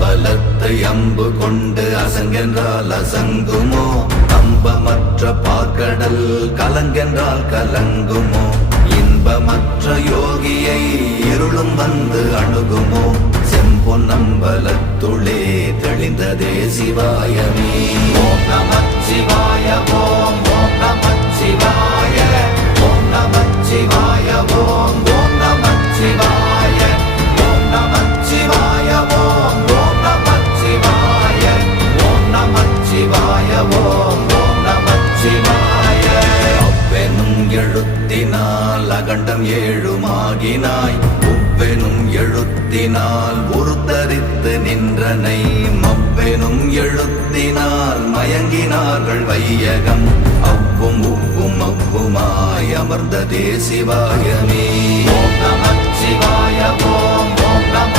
அம்பலத்தை அம்பு கொண்டு அசங்கென்றால் அசங்குமோ? அம்பமற்ற பார்க்கடல் கலங்கென்றால் கலங்குமோ? இன்பமற்ற யோகியை இருளும் வந்து அணுகுமோ? செம்பொன்னம்பலத்துளே தெளிந்ததே சிவாயமே. ஓம் நமச்சிவாய ஓம் ஓம் நமச்சிவாய ஓம் நமச்சிவாய ஓம் ஓம் நமச்சிவாய ஓம் நமச்சிவாய ஓம் ஓம் நமச்சிவாய ஓம் நமச்சிவாய ஓம் ஓம் நமச்சிவாய. அவ்வெனும் எழுத்தினால் அகண்டம் ஏழுமாகினாய், உவ்வெனும் எழுத்தினால் உருத்தரித்து நின்றனை, மவ்வெனும் எழுத்தினால் மயங்கினார்கள் வையகம். அவ்வும் உவ்வும் அவ்வுமாய் அமர்ந்ததே சிவாயமே. ஓம் நமச்சிவாய ஓம் ஓம் நம